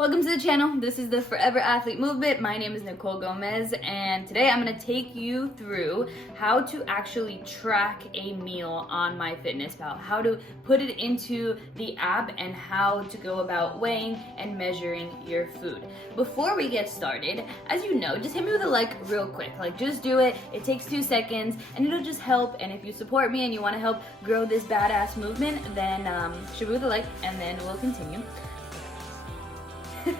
Welcome to the channel. This is the Forever Athlete Movement. My name is Nicole Gomez, and today I'm going to take you through how to actually track a meal on MyFitnessPal, how to put it into the app, and how to go about weighing and measuring your food. Before we get started, as you know, just hit me with a like real quick. Just do it. It takes 2 seconds, and it'll just help. And if you support me and you want to help grow this badass movement, then shoot me with a like, and then we'll continue. They're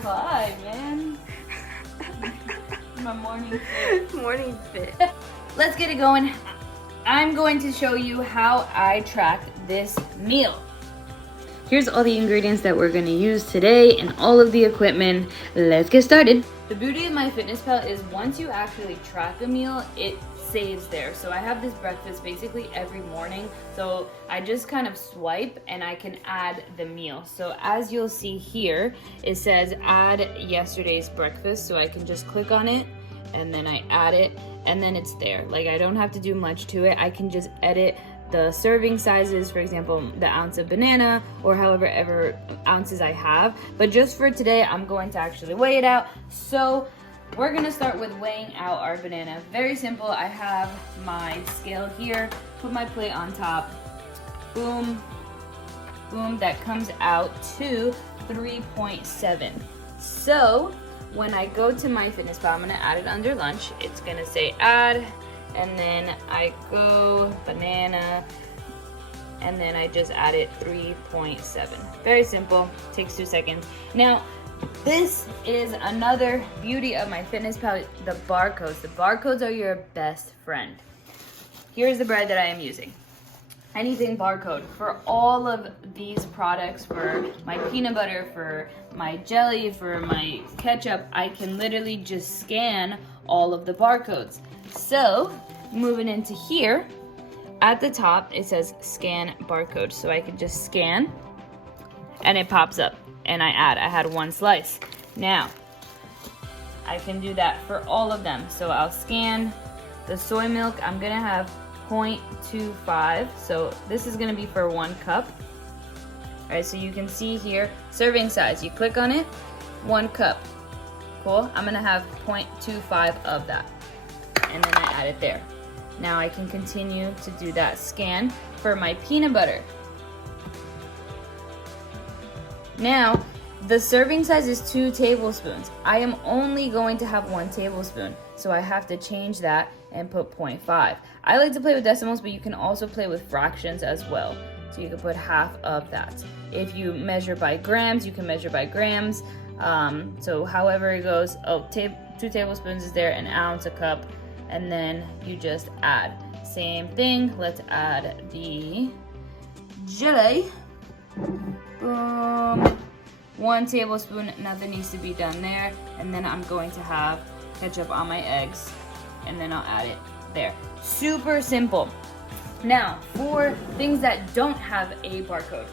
fly, man. My morning fit. Morning fit. Let's get it going. I'm going to show you how I track this meal. Here's all the ingredients that we're going to use today and all of the equipment. Let's get started. The beauty of MyFitnessPal is once you actually track a meal, it saves there. So I have this breakfast basically every morning. So I just kind of swipe and I can add the meal. So as you'll see here, it says add yesterday's breakfast. So I can just click on it and then I add it and then it's there. I don't have to do much to it. I can just edit the serving sizes, for example, the ounce of banana or however ounces I have. But just for today, I'm going to actually weigh it out. So we're gonna start with weighing out our banana. Very simple. I have my scale here, put my plate on top, boom, boom, that comes out to 3.7. So when I go to MyFitnessPal, I'm gonna add it under lunch. It's gonna say add, and then I go banana, and then I just added 3.7. Very simple, takes 2 seconds. Now, this is another beauty of MyFitnessPal, the barcodes. The barcodes are your best friend. Here's the bread that I am using. Anything barcode. For all of these products, for my peanut butter, for my jelly, for my ketchup, I can literally just scan all of the barcodes. So, moving into here, at the top it says scan barcode. So I can just scan and it pops up. And I had 1 slice. Now, I can do that for all of them. So I'll scan the soy milk. I'm gonna have 0.25. So this is gonna be for 1 cup. All right, so you can see here, serving size. You click on it, 1 cup. Cool, I'm gonna have 0.25 of that. And then I add it there. Now I can continue to do that scan for my peanut butter. Now, the serving size is 2 tablespoons. I am only going to have 1 tablespoon, so I have to change that and put 0.5. I like to play with decimals, but you can also play with fractions as well. So you can put half of that. If you measure by grams, you can measure by grams. So however it goes, 2 tablespoons is there, an ounce, a cup, and then you just add. Same thing, let's add the jelly. Boom. 1 tablespoon, nothing needs to be done there. And then I'm going to have ketchup on my eggs, and then I'll add it there. Super simple. Now, for things that don't have a barcode.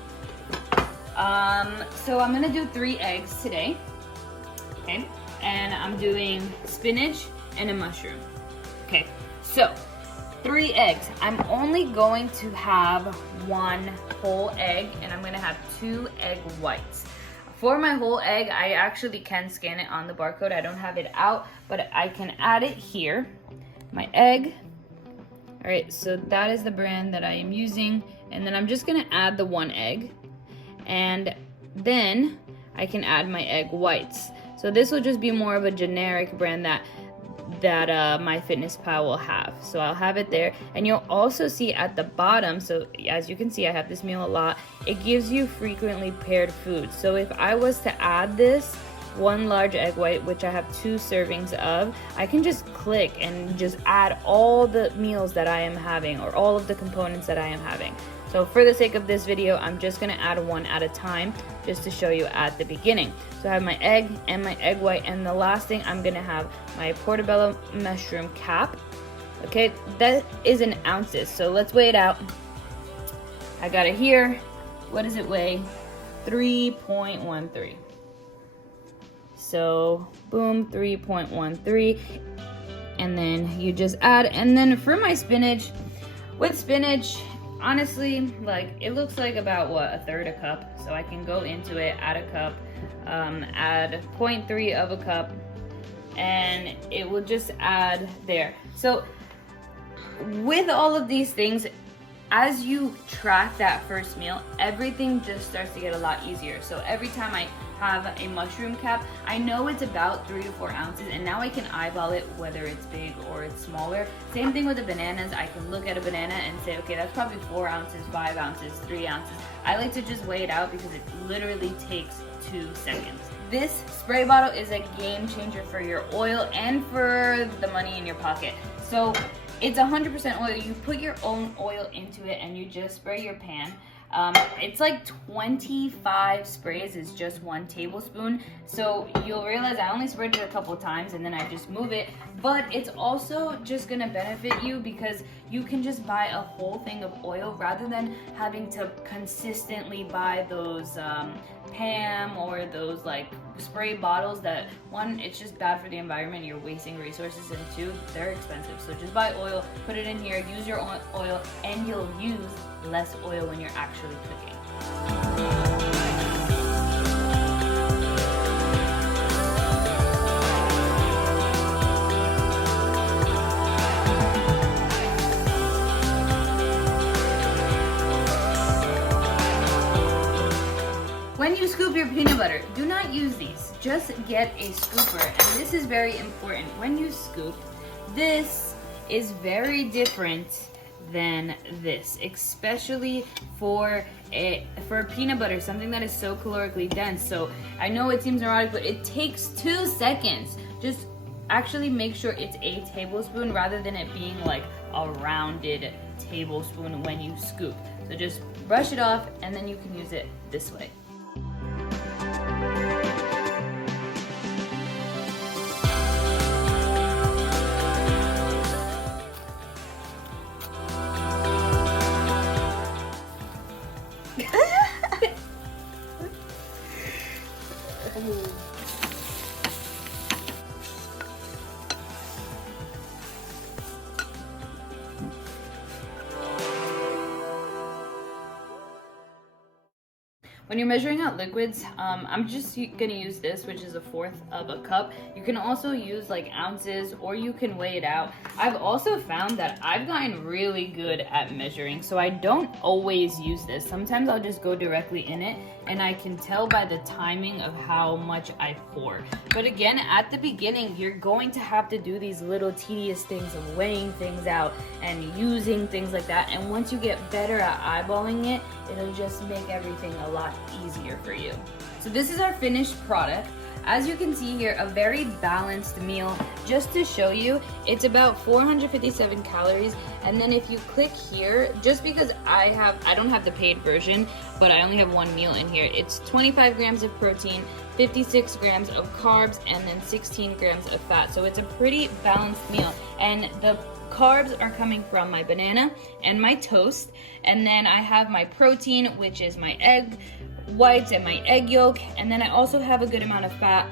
So I'm gonna do 3 eggs today. Okay, and I'm doing spinach and a mushroom. Okay, so 3 eggs. I'm only going to have 1 whole egg, and I'm gonna have 2 egg whites. For my whole egg, I actually can scan it on the barcode. I don't have it out, but I can add it here. My egg. All right, so that is the brand that I am using. And then I'm just gonna add the 1 egg. And then I can add my egg whites. So this will just be more of a generic brand that MyFitnessPal will have. So I'll have it there, and you'll also see at the bottom, so as you can see, I have this meal a lot, it gives you frequently paired foods. So if I was to add this 1 large egg white, which I have 2 servings of, I can just click and just add all the meals that I am having, or all of the components that I am having. So for the sake of this video, I'm just gonna add 1 at a time, just to show you at the beginning. So I have my egg and my egg white, and the last thing I'm gonna have my portobello mushroom cap. Okay, that is in ounces, so let's weigh it out. I got it here. What does it weigh? 3.13. So boom, 3.13, and then you just add. And then for my spinach, with spinach, honestly, like, it looks like about what, a third a cup. So I can go into it, add a cup, add 0.3 of a cup, and it will just add there. So with all of these things, as you track that first meal, everything just starts to get a lot easier. So every time I have a mushroom cap, I know it's about 3 to 4 ounces, and now I can eyeball it whether it's big or it's smaller. Same thing with the bananas. I can look at a banana and say, okay, that's probably 4 ounces, 5 ounces, 3 ounces. I like to just weigh it out because it literally takes 2 seconds. This spray bottle is a game changer for your oil and for the money in your pocket. So it's 100% oil. You put your own oil into it and you just spray your pan. It's like 25 sprays is just 1 tablespoon. So you'll realize I only sprayed it a couple times and then I just move it. But it's also just gonna benefit you because you can just buy a whole thing of oil rather than having to consistently buy those Pam or those like spray bottles that, one, it's just bad for the environment, you're wasting resources, and 2, they're expensive. So just buy oil, put it in here, use your own oil, and you'll use less oil when you're actually cooking. When you scoop your peanut butter, do not use these. Just get a scooper, and this is very important. When you scoop, this is very different than this, especially for peanut butter, something that is so calorically dense. So I know it seems neurotic, but it takes 2 seconds. Just actually make sure it's a tablespoon rather than it being like a rounded tablespoon when you scoop. So just brush it off and then you can use it this way. When you're measuring out liquids, I'm just gonna use this, which is 1/4 of a cup. You can also use like ounces, or you can weigh it out. I've also found that I've gotten really good at measuring, so I don't always use this. Sometimes I'll just go directly in it, and I can tell by the timing of how much I pour. But again, at the beginning, you're going to have to do these little tedious things of weighing things out and using things like that. And once you get better at eyeballing it, it'll just make everything a lot easier for you. So this is our finished product. As you can see here, a very balanced meal. Just to show you, it's about 457 calories. And then if you click here, just because I don't have the paid version, but I only have 1 meal in here, it's 25 grams of protein, 56 grams of carbs, and then 16 grams of fat. So it's a pretty balanced meal. And the carbs are coming from my banana and my toast. And then I have my protein, which is my egg whites and my egg yolk, and then I also have a good amount of fat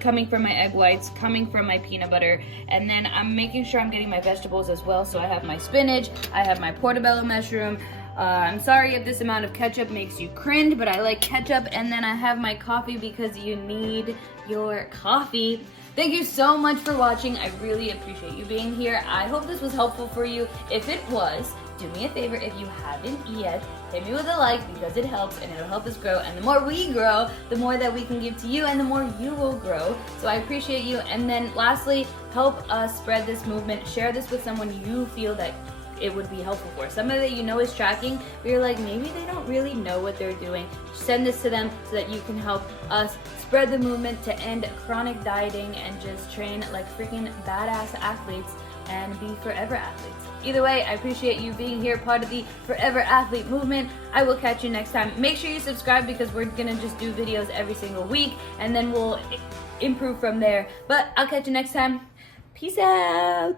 coming from my egg whites, coming from my peanut butter, and then I'm making sure I'm getting my vegetables as well. So I have my spinach, I have my portobello mushroom. I'm sorry if this amount of ketchup makes you cringe, but I like ketchup. And then I have my coffee because you need your coffee. Thank you so much for watching. I really appreciate you being here. I hope this was helpful for you. If it was, do me a favor, if you haven't yet, hit me with a like because it helps and it'll help us grow. And the more we grow, the more that we can give to you and the more you will grow. So I appreciate you. And then lastly, help us spread this movement. Share this with someone you feel that it would be helpful for. Somebody that you know is tracking, but you're like, maybe they don't really know what they're doing. Send this to them so that you can help us spread the movement to end chronic dieting and just train like freaking badass athletes and be forever athletes. Either way, I appreciate you being here, part of the Forever Athlete movement. I will catch you next time. Make sure you subscribe because we're gonna just do videos every single week and then we'll improve from there. But I'll catch you next time. Peace out.